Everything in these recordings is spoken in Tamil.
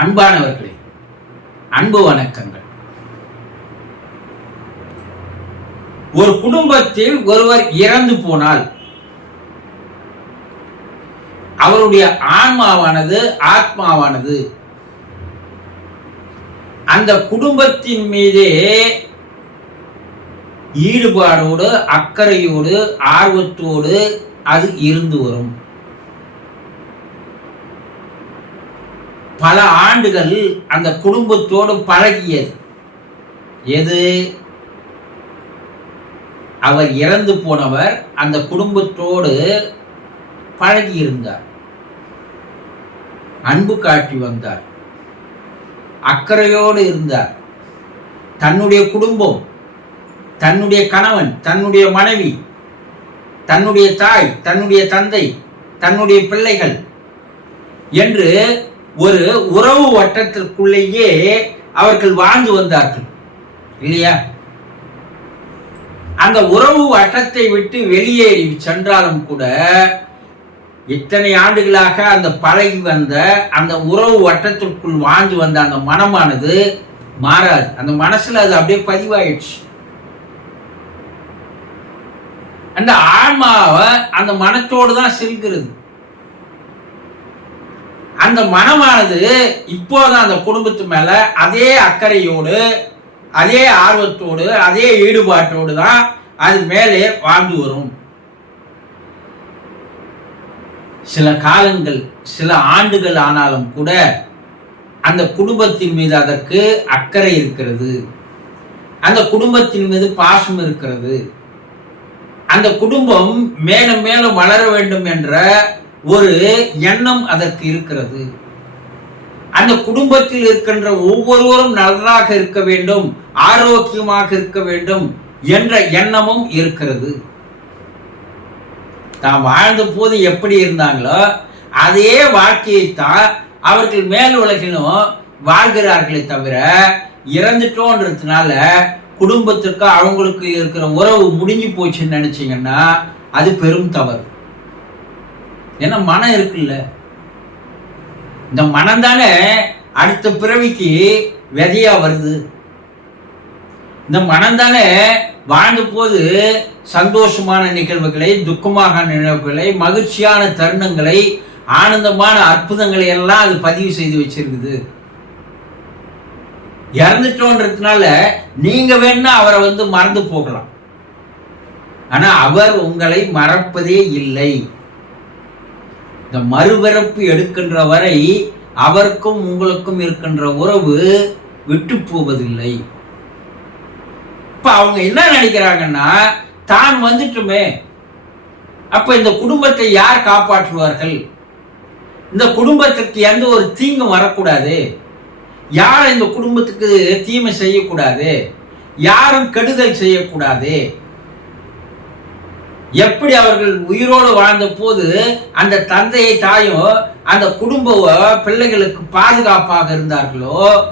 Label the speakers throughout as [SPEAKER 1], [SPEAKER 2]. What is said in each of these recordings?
[SPEAKER 1] அன்பானவர்களே அன்பு வணக்கங்கள். ஒரு குடும்பத்தில் ஒருவர் இறந்து போனால் அவருடைய ஆன்மாவானது ஆத்மாவானது அந்த குடும்பத்தின் மீதே ஈடுபாடோடு அக்கறையோடு ஆர்வத்தோடு அது இருந்து வரும். பல ஆண்டுகள் அந்த குடும்பத்தோடு பழகியது. எது? அவர் இறந்து போனவர் அந்த குடும்பத்தோடு பழகி இருந்தார் அன்பு காட்டி வந்தார். அக்கறையோடு இருந்தார். தன்னுடைய குடும்பம் தன்னுடைய கணவன் தன்னுடைய மனைவி தன்னுடைய தாய் தன்னுடைய தந்தை தன்னுடைய பிள்ளைகள் என்று ஒரு உறவு வட்டத்திற்குள்ளேயே அவர்கள் வாழ்ந்து வந்தார்கள். இல்லையா? அந்த உறவு வட்டத்தை விட்டு வெளியேறி சென்றாலும் கூட இத்தனை ஆண்டுகளாக அந்த பழகி வந்த அந்த உறவு வட்டத்திற்குள் வாழ்ந்து வந்த அந்த மனமானது மாறாது. அந்த மனசுல அது அப்படியே பதிவாயிடுச்சு. அந்த ஆன்மாவை அந்த மனத்தோடு தான் செல்கிறது. அந்த மனமானது இப்போதான் அந்த குடும்பத்து மேல அதே அக்கறையோடு அதே ஆர்வத்தோடு அதே ஈடுபாட்டோடு தான் அது மேலே வாழ்ந்து வரும். சில காலங்கள் சில ஆண்டுகள் ஆனாலும் கூட அந்த குடும்பத்தின் மீது அதற்கு அக்கறை இருக்கிறது. அந்த குடும்பத்தின் மீது பாசம் இருக்கிறது. அந்த குடும்பம் மேலும் மேலும் வளர வேண்டும் என்ற ஒரு எண்ணம் அதற்கு இருக்கிறது. அந்த குடும்பத்தில் இருக்கின்ற ஒவ்வொருவரும் நன்றாக இருக்க வேண்டும் ஆரோக்கியமாக இருக்க வேண்டும் என்ற எண்ணமும் இருக்கிறது. தான் வாழ்ந்த போது எப்படி இருந்தாங்களோ அதே வாழ்க்கையைத்தான் அவர்கள் மேல் உலகிலும் வாழ்கிறார்களே தவிர இறந்துட்டோன்றதுனால குடும்பத்திற்கு அவங்களுக்கு இருக்கிற உறவு முடிஞ்சு போச்சுன்னு நினைச்சீங்கன்னா அது பெரும் தவறு. ஏன்னா மனம் இருக்குல்ல. இந்த மனம் தானே அடுத்த பிறவிக்கு விதையா வருது. இந்த மனம் தானே வாழ்ந்த போது சந்தோஷமான நிகழ்வுகளை துக்கமாக நிகழ்வுகளை மகிழ்ச்சியான தருணங்களை ஆனந்தமான அற்புதங்களை எல்லாம் அது பதிவு செய்து வச்சிருக்குது. இறந்துட்டோன்றதுனால நீங்க வேணா அவரை வந்து மறந்து போகலாம். ஆனா அவர் உங்களை மறப்பதே இல்லை. இந்த மறுபிறப்பு எடுக்கின்ற வரை அவருக்கும் உங்களுக்கும் இருக்கின்ற உறவு விட்டு போவதில்லை. இப்ப அவங்க என்ன நினைக்கிறாங்கன்னா தான் வந்துட்டுமே. அப்ப இந்த குடும்பத்தை யார் காப்பாற்றுவார்கள்? இந்த குடும்பத்திற்கு எந்த ஒரு தீங்கும் வரக்கூடாது. யார் இந்த குடும்பத்துக்கு தீமை செய்யக்கூடாது? யாரும் கெடுதல் செய்யக்கூடாது? எப்படி அவர்கள் உயிரோடு வாழ்ந்த போது அந்த தந்தையை தாயும் அந்த குடும்ப பிள்ளைகளுக்கு பாதுகாப்பாக இருந்தார்களோ?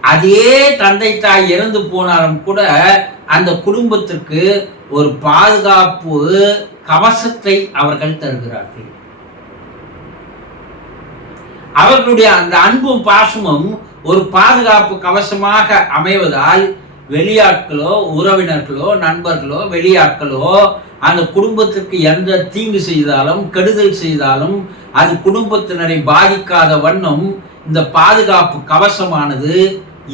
[SPEAKER 1] அதே தந்தை தாய் இறந்து போனாலும் கூட அந்த குடும்பத்திற்கு ஒரு பாதுகாப்பு கவசத்தை அவர்கள் தருகிறார்கள். அவர்களுடைய அந்த அன்பும் பாசமும் ஒரு பாதுகாப்பு கவசமாக அமைவதால் வெளியாட்களோ உறவினர்களோ நண்பர்களோ வெளியாட்களோ அந்த குடும்பத்திற்கு எந்த தீங்கு செய்தாலும் கெடுதல் செய்தாலும் அது குடும்பத்தினரை பாதிக்காத வண்ணம் இந்த பாதுகாப்பு கவசமானது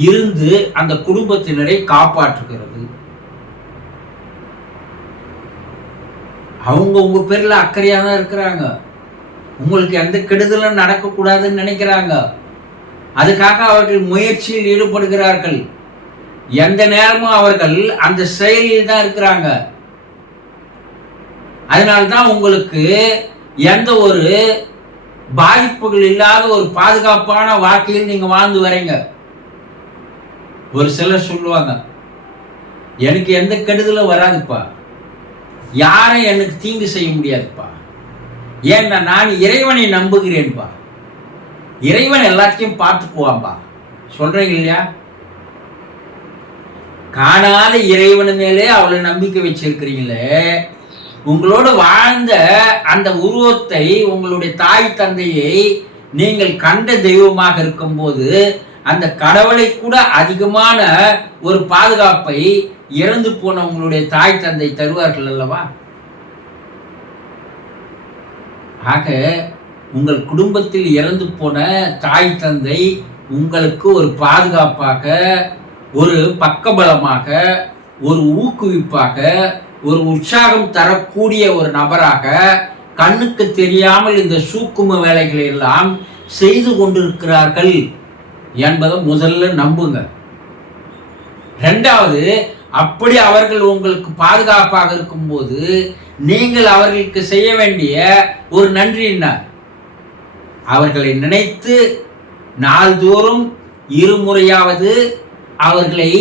[SPEAKER 1] இருந்து அந்த குடும்பத்தினரை காப்பாற்றுகிறது. அவங்க உங்க பேர்ல அக்கறையாக தான் இருக்கிறாங்க. உங்களுக்கு எந்த கெடுதலும் நடக்கக்கூடாதுன்னு நினைக்கிறாங்க. அதுக்காக அவர்கள் முயற்சியில் ஈடுபடுகிறார்கள். எந்த நேரமும் அவர்கள் அந்த செயலில் தான் இருக்கிறாங்க. அதனால்தான் உங்களுக்கு எந்த ஒரு பாதிப்புகள் இல்லாத ஒரு பாதுகாப்பான வாழ்க்கையில் நீங்க வாழ்ந்து வரீங்க. ஒரு சிலர் சொல்லுவாங்க எனக்கு எந்த கெடுதலும் வராதுப்பா. யாரும் எனக்கு தீங்கு செய்ய முடியாதுப்பா. ஏன்னா நான் இறைவனை நம்புகிறேன்பா. இறைவன் எல்லாத்தையும் பார்த்து போவான்பா சொல்றீங்க இல்லையா? காணாத இறைவன் மேலே அவ்வளவு நம்பிக்கை வச்சிருக்கிறீங்களே உங்களோட வாழ்ந்த அந்த உருவத்தை உங்களுடைய தாய் தந்தையை நீங்கள் கண்ட தெய்வமாக இருக்கும்போது அந்த கடவுளை கூட அதிகமான ஒரு பாதுகாப்பை இறந்து போன உங்களுடைய தாய் தந்தை தருவார்கள் அல்லவா? ஆக உங்கள் குடும்பத்தில் இறந்து போன தாய் தந்தை உங்களுக்கு ஒரு பாதுகாப்பாக ஒரு பக்கபலமாக ஒரு ஊக்குவிப்பாக ஒரு உற்சாகம் தரக்கூடிய ஒரு நபராக கண்ணுக்கு தெரியாமல் இந்த சூக்கும வேலைகளை எல்லாம் செய்து கொண்டிருக்கிறார்கள் என்பதை முதல்ல நம்புங்க. ரெண்டாவது அப்படி அவர்கள் உங்களுக்கு பாதுகாப்பாக இருக்கும்போது நீங்கள் அவர்களுக்கு செய்ய வேண்டிய ஒரு நன்றி என்ன? அவர்களை நினைத்து நாள்தோறும் இருமுறையாவது அவர்களை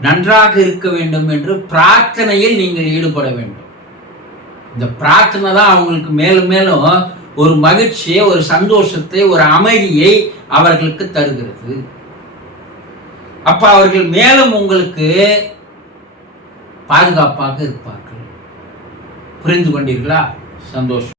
[SPEAKER 1] நன்றாக இருக்க வேண்டும் என்று பிரார்த்தனையில் நீங்கள் ஈடுபட வேண்டும். இந்த பிரார்த்தனை தான் அவங்களுக்கு மேலும் மேலும் ஒரு மகிழ்ச்சியை ஒரு சந்தோஷத்தை ஒரு அமைதியை அவர்களுக்கு தருகிறது. அப்ப அவர்கள் மேலும் உங்களுக்கு பாதுகாப்பாக இருப்பார்கள். புரிந்து கொண்டீர்களா? சந்தோஷம்.